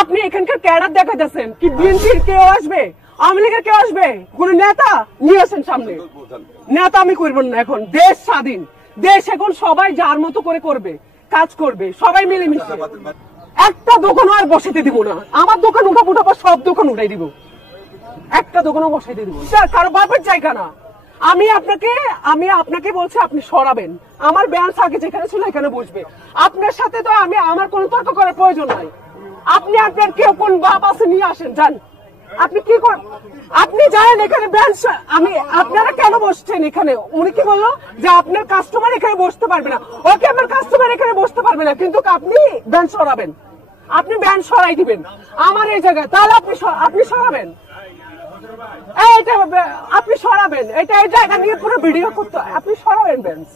আপনি এখানকার ক্যাডার দেখা যাচ্ছেন কি বিএনপির কেউ আসবে, আওয়ামী লীগের কেউ আসবে, কোন নেতা নিয়ে আসেন সামনে। নেতা আমি করবেন না, এখন দেশ স্বাধীন, দেশ এখন সবাই যার মতো করে করবে, কাজ করবে, সবাই মিলেমিশে। একটা দোকানও আর বসাতে দিব না, আমার দোকান উঠাবো, সব দোকান উঠাই দিব, একটা দোকানও বসাইতে দিব না, কারো বাপের জায়গা না। আমি আপনাকে বলছি আপনি সরাবেন, আমার ব্যান্স আগে যেখানে ছিল এখানে বসবে। আপনার সাথে তো আমার কোনো তর্ক করার প্রয়োজন নাই। আপনি আপনার কেউ কোন বাপ আছে নিয়ে আসেন, যান। আপনি কি করেন, আপনি জানেন এখানে ব্যান্স, আপনারা কেন বসছেন এখানে? উনি কি বললো যে আপনার কাস্টমার এখানে বসতে পারবে না। ওকে, আমার কাস্টমার এখানে বসতে পারবে না, কিন্তু আপনি ব্যান্স সরাবেন, আপনি ব্যান্ড সরাই দিবেন আমার এই জায়গায়, তাহলে আপনি সরাবেন, আপনি সরাবেন। এটা এই জায়গা নিয়ে পুরো ভিডিও করতে, আপনি সরাবেন ব্যান্ড।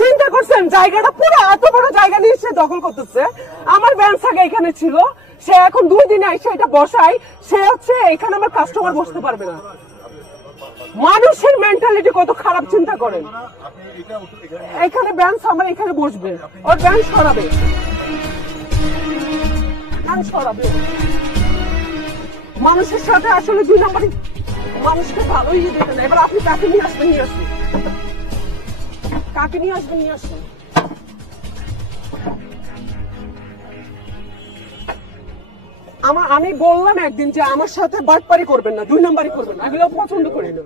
চিন্তা করছেন জায়গাটা পুরো এত বড় জায়গা নিয়ে সে দখল করতেছে। আমার ব্যান্ড আগে এখানে ছিল, সে এখন 2 দিন এসে এটা বসাই, সে হচ্ছে এখানে আমার কাস্টমার বসতে পারবে না। মানুষের মেন্টালিটি কত খারাপ, চিন্তা করেন। এখানে ব্যান্ড আমার এখানে বসবে, ওর ব্যান্ড সরাবে, মানুষের সাথে আসলে 2 নম্বরই, মানুষকে ভালোই দেবে না। এবার আপনি কাকে নিয়ে আসবেন, কাকে নিয়ে আসবেন। আমি বললাম একদিন যে আমার সাথে বাটপারি করবেন না, 2 নম্বরই করবেন না, এগুলো পছন্দ করি না।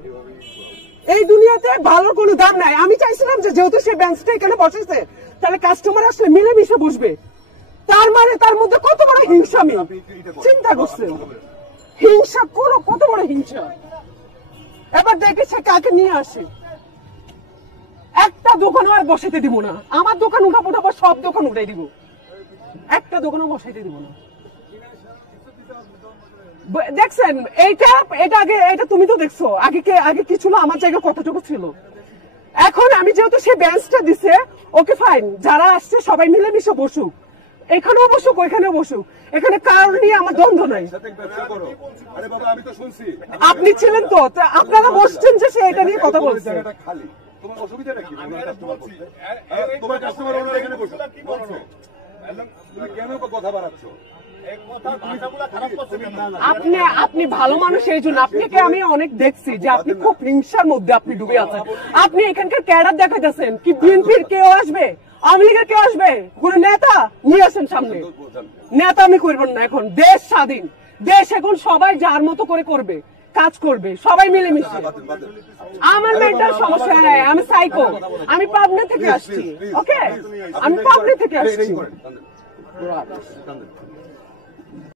এই দুনিয়াতে ভালো কোনো দাম নাই। আমি চাইছিলাম যে যেহেতু সে বেঞ্চটা এখানে বসেছে, তাহলে কাস্টমার আসলে মিলেমিশে বসবে। তার মানে তার মধ্যে কত বড় হিংসা, আমি চিন্তা করছেন, হিংসা কত বড় হিংসা। এবার দেখে সে কাকে নিয়ে আসে। একটা দোকানও আর বসাইতে দিব না, আমার দোকান উঠাবো, সব দোকান উঠাই দিব, একটা দোকানও বসাইতে দিব না। দেখছেন এটা তুমি তো দেখছো আগে কি ছিল, আমার জায়গা কতটুকু ছিল। এখন আমি যেহেতু সে বেঞ্চটা দিছে, ওকে ফাইন, যারা আসছে সবাই মিলেমিশে বসুক, এখানেও বসুক ওইখানেও বসুক, এখানে কারণ নিয়ে আমার দ্বন্দ্ব নাই। আপনি ছিলেন তো, আপনারা বসছেন যে সে এটা নিয়ে কথা বলছে। তোমার অসুবিধা নাকি? তোমার কাস্টমার এখানে বসো, কেন কথা বাড়াচ্ছ? আপনি ভালো মানুষ, এই জন্য আপনাকে আমি অনেক দেখছি যে আপনি খুব হিংসার মধ্যে আপনি ডুবে আছেন। আপনি এখানকার ক্যাডার দেখা যাচ্ছেন কি বিএনপির কেউ আসবে, আওয়ামী লীগের কেউ আসবে, কোন নেতা নিয়ে আসেন সামনে। নেতা আমি করবেন না, এখন দেশ স্বাধীন, দেশ এখন সবাই যার মতো করে করবে, কাজ করবে, সবাই মিলেমিশে। আমার মেন্টাল সমস্যা নাই, আমি সাইকো, আমি পাবনা থেকে আসছি, ওকে, আমি পাবনা থেকে আসছি।